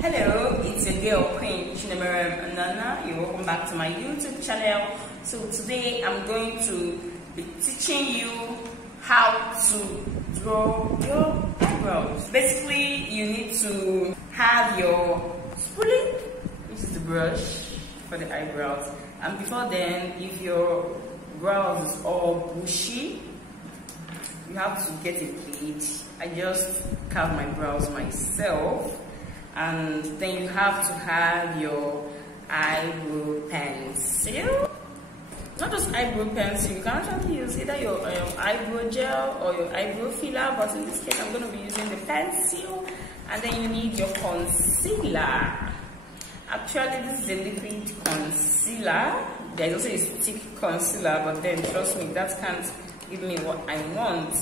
Hello, it's your girl Queen Chinemere Nana. You're welcome back to my YouTube channel. So today I'm going to be teaching you how to draw your eyebrows. Basically, you need to have your spoolie, which is the brush for the eyebrows. And before then, if your brows is all bushy, you have to get a plate. I just carve my brows myself. And then you have to have your eyebrow pencil. Not just eyebrow pencil, you can actually use either your eyebrow gel or your eyebrow filler, but in this case I'm going to be using the pencil. And then you need your concealer. Actually, this is a liquid concealer. There's also a stick concealer, but then trust me, that can't give me what I want.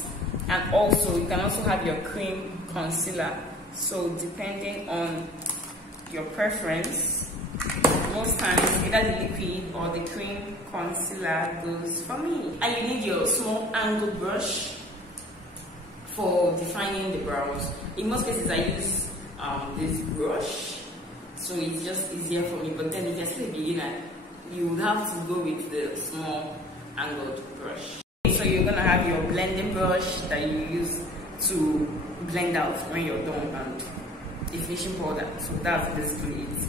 And also, you can also have your cream concealer. So depending on your preference, most times either the liquid or the cream concealer goes for me. And you need your small angle brush for defining the brows. In most cases I use this brush, so it's just easier for me. But then if you're still a beginner, you would have to go with the small angled brush. So you're gonna have your blending brush that you use to blend out when you're done, and the finishing powder. So that's basically it.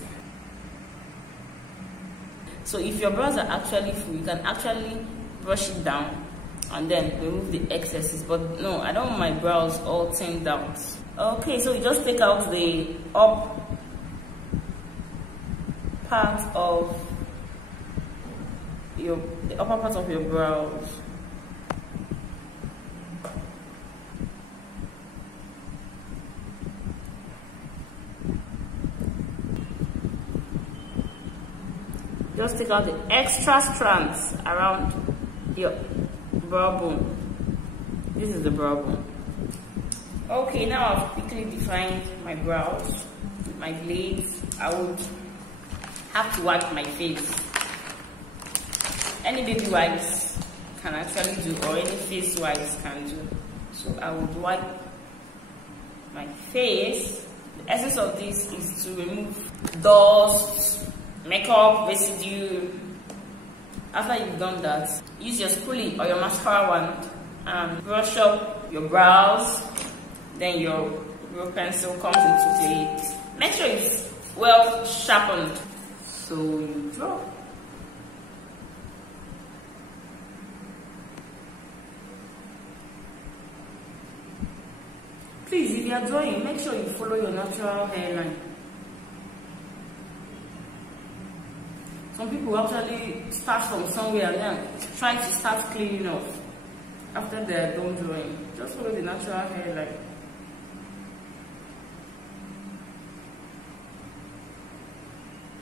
So if your brows are actually full, you can actually brush it down and then remove the excesses. But no, I don't want my brows all thinned out. Okay, so you just take out the up part of the upper part of your brows. Just take out the extra strands around your brow bone. This is the brow bone. Okay, now I've quickly defined my brows with my blades. I would have to wipe my face. Any baby wipes can actually do, or any face wipes can do. So I would wipe my face. The essence of this is to remove dust, makeup residue. After you've done that, use your spoolie or your mascara wand and brush up your brows. Then your brow pencil comes into play. Make sure it's well sharpened. So you draw. Please, if you are drawing, make sure you follow your natural hairline. Some people actually start from somewhere and then try to start cleaning off after they are done drawing. Just follow the natural hairline.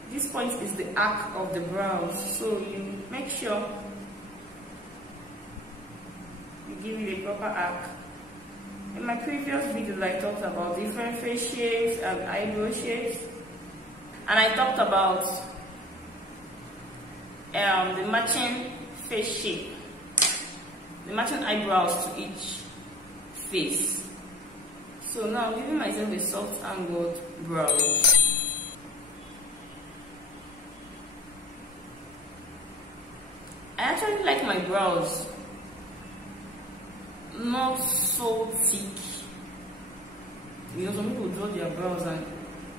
This point is the arc of the brows, so you make sure you give it a proper arc. In my previous video, I talked about different face shapes and eyebrow shapes, and I talked about the matching face shape, the matching eyebrows to each face. So now I'm giving myself a soft angled brows. I actually like my brows not so thick. You know, some people draw their brows and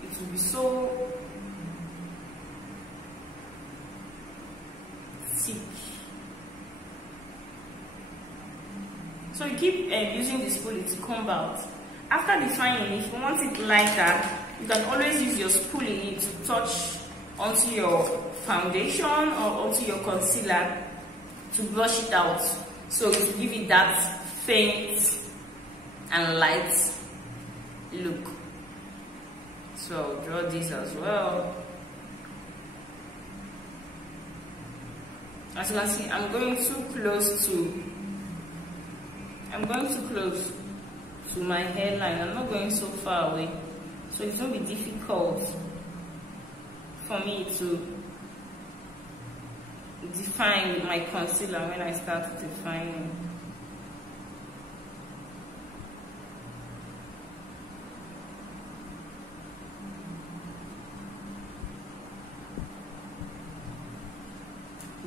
it will be so thick. So you keep using the spoolie to comb out. After defining, if you want it lighter, you can always use your spoolie to touch onto your foundation or onto your concealer to brush it out. So to give it that faint and light look. So I'll draw this as well. As you can see, I'm going too close to my hairline. I'm not going so far away, so it's going to be difficult for me to define with my concealer when I start defining.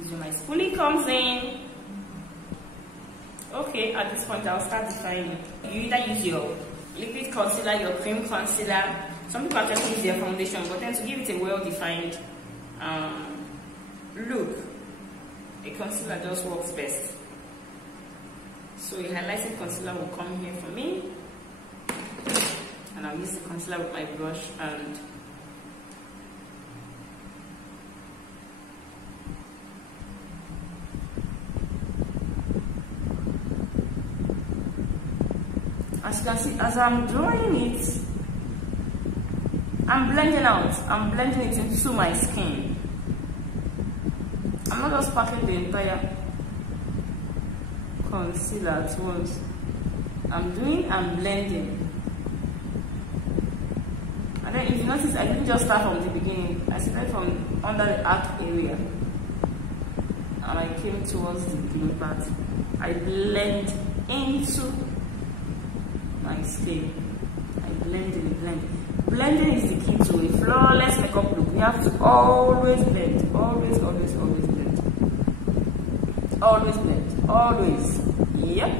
This is where my spoolie comes in. Okay, at this point I'll start defining. You either use your liquid concealer, your cream concealer. Some people actually use their foundation, but then to give it a well-defined look, a concealer just works best. So a highlighting concealer will come here for me, and I'll use the concealer with my brush and as you can see, as I'm drawing it, I'm blending out. I'm blending it into my skin. I'm not just packing the entire concealer at once. I'm blending. And then if you notice, I didn't just start from the beginning. I started from under the arc area. And I came towards the beginning part. I blend into my skin. I blend and blend. Blending is the key to a flawless makeup look. You have to always blend. Always, always, always blend. Always blend. Always. Yep.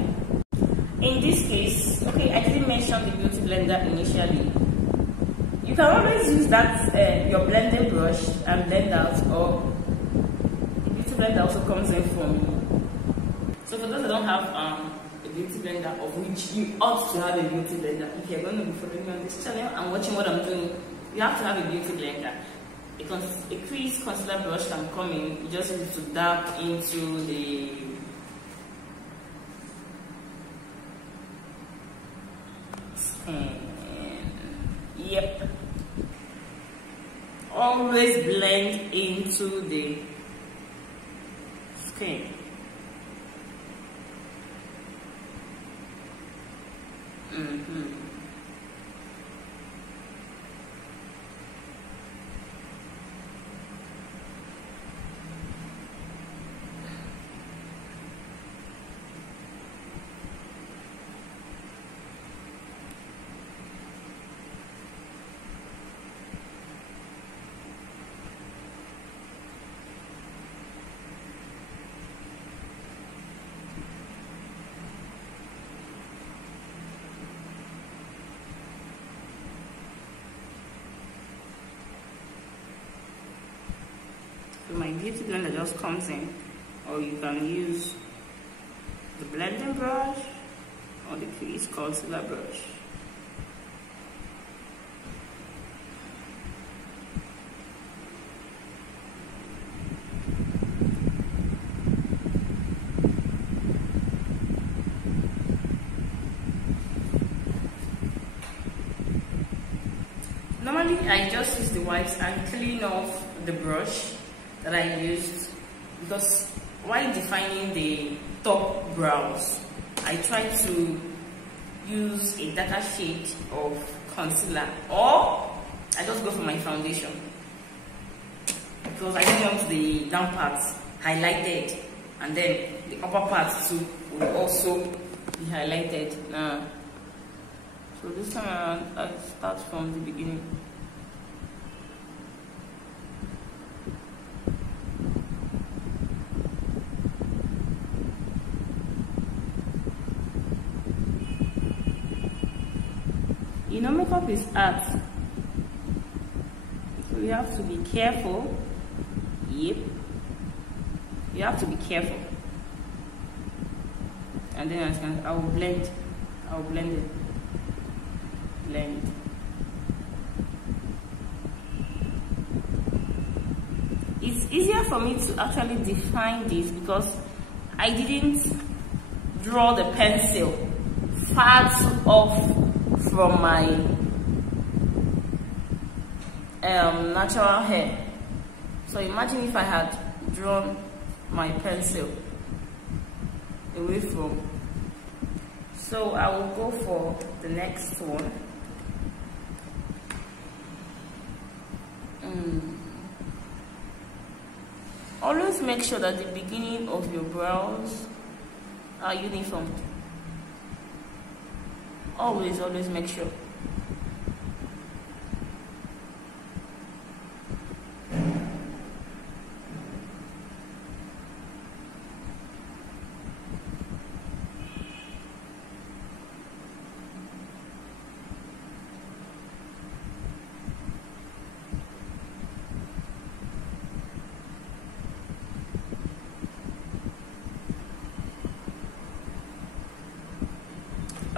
In this case, okay, I didn't mention the beauty blender initially. You can always use that your blending brush and blend out, or the beauty blender also comes in from. So for those that don't have a beauty blender, of which you ought to have a beauty blender, if you're going to be following me on this channel and watching what I'm doing, you have to have a beauty blender. A crease concealer brush can come in. You just need to dab into the skin. Yep. Always blend into the skin. So my beauty blender just comes in, or you can use the blending brush or the crease concealer brush. Normally I just use the wipes and clean off the brush that I used, because while defining the top brows, I try to use a darker shade of concealer, or I just go for my foundation, because I don't want the down parts highlighted and then the upper parts too will also be highlighted. So this time around I start from the beginning. You know, makeup is art, so you have to be careful. Yep, you have to be careful. And then I will blend it. Blend. It's easier for me to actually define this because I didn't draw the pencil far too off from my natural hair. So imagine if I had drawn my pencil away from. So I will go for the next one. Always make sure that the beginning of your brows are uniform. Always make sure.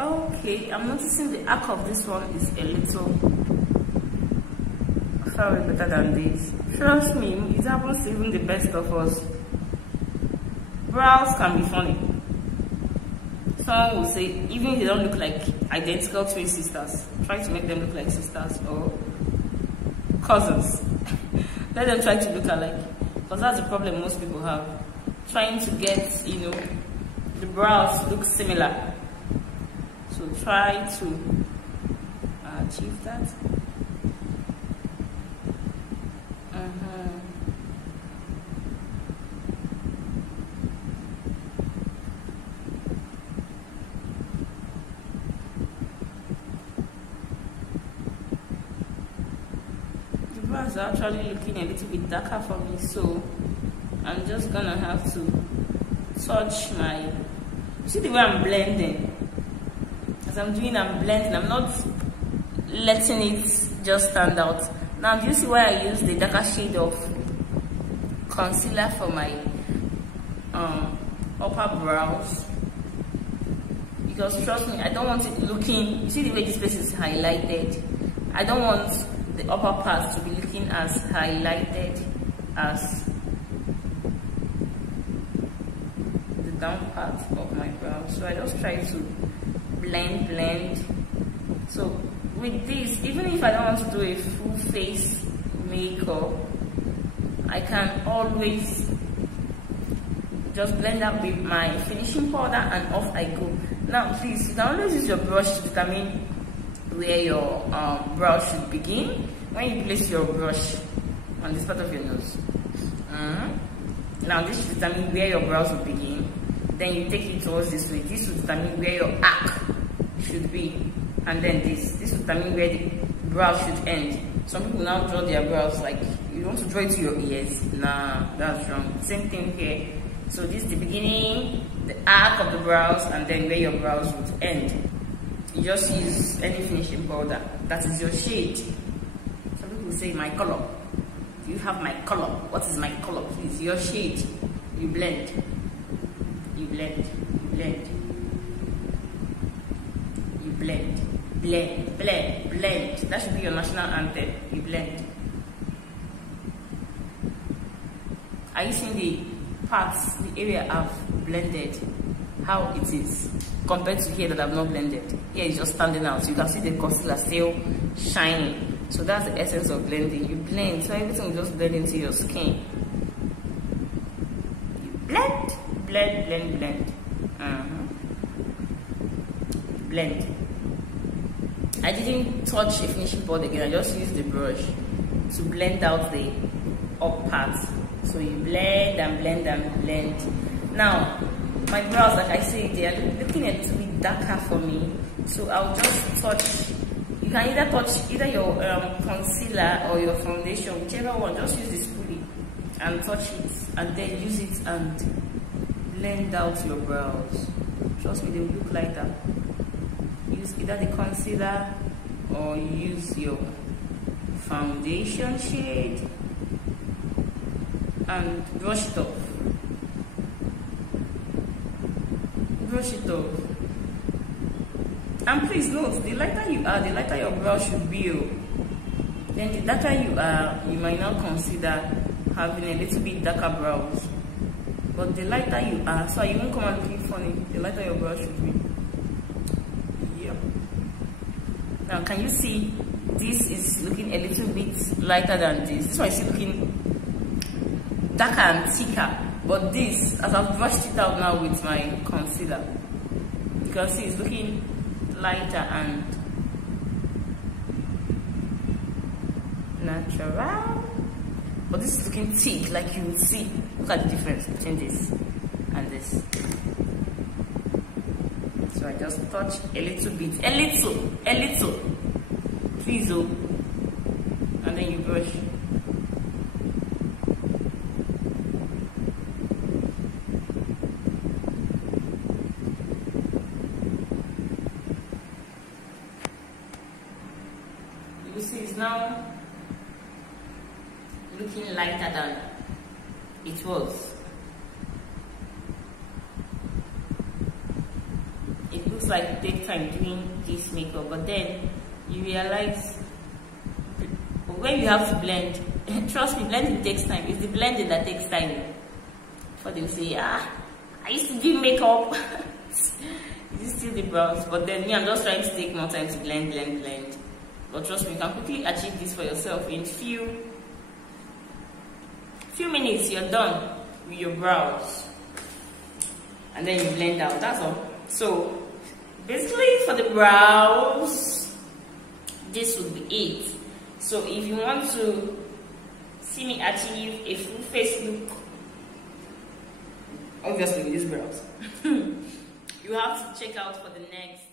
Okay, I'm noticing the arc of this one is a little far better than this. Trust me, it happens to even the best of us. Brows can be funny. Someone will say, even if they don't look like identical twin sisters, try to make them look like sisters or cousins. Let them try to look alike, because that's the problem most people have. Trying to get, you know, the brows to look similar. So try to achieve that. The brows are actually looking a little bit darker for me, so I'm just gonna have to touch my, you see the way I'm blending? As I'm doing, I'm blending, I'm not letting it just stand out. Now, do you see why I use the darker shade of concealer for my upper brows? Because trust me, I don't want it looking, you see the way this place is highlighted? I don't want the upper parts to be looking as highlighted as the down part of my brows. So I just try to blend. So with this, even if I don't want to do a full face makeup, I can always just blend up with my finishing powder and off I go. Now please, you can always use your brush to determine where your brow should begin. When you place your brush on this part of your nose, now this should determine where your brows will begin. Then you take it towards this way. This will determine where your arc should be, and then this will determine where the brow should end. Some people now draw their brows like you want to draw it to your ears. Nah, that's wrong. Same thing here. So this is the beginning, the arc of the brows, and then where your brows would end. You just use any finishing powder that is your shade. Some people say my color. You have my color. What is my color? Please, your shade. You blend. You blend. You blend. You blend. Blend. Blend. Blend. That should be your national anthem. You blend. Are you seeing the parts, the area I've blended? How it is compared to here that I've not blended. Here it's just standing out. So you can see the concealer still shining. So that's the essence of blending. You blend, so everything will just blend into your skin. You blend, blend, blend, blend. Blend. I didn't touch a finishing powder again. I just used the brush to blend out the up parts. So you blend and blend and blend. Now, my brows, like I said, they are looking a little bit darker for me. So I'll just touch. You can either touch either your concealer or your foundation, whichever one. Just use the spoolie and touch it, and then use it and blend out your brows. Trust me, they will look lighter. Use either the concealer or use your foundation shade and brush it off. Brush it off. And please note, the lighter you are, the lighter your brows should be. Then the darker you are, you might now consider having a little bit darker brows. But the lighter you are, so you won't come out looking funny, the lighter your brows should be. Yeah. Now can you see this is looking a little bit lighter than this? This one is looking darker and thicker. But this, as I've brushed it out now with my concealer, you can see it's looking lighter and natural. But this is looking thick, like you will see. Look at the difference between this and this. So I just touch a little bit, a little. Please, oh. And then you brush. You see, it's now looking lighter than it was. It looks looks like you take time doing this makeup, but then you realize when you have to blend, trust me, blending takes time. It's the blending that takes time. For they say, I used to do makeup. It's still the brows, but then me, I'm just trying to take more time to blend. But trust me, you can quickly achieve this for yourself in few minutes. You're done with your brows, and then you blend out. That's all. So basically, for the brows, this would be it. So if you want to see me achieve a full face look, obviously with these brows, you have to check out for the next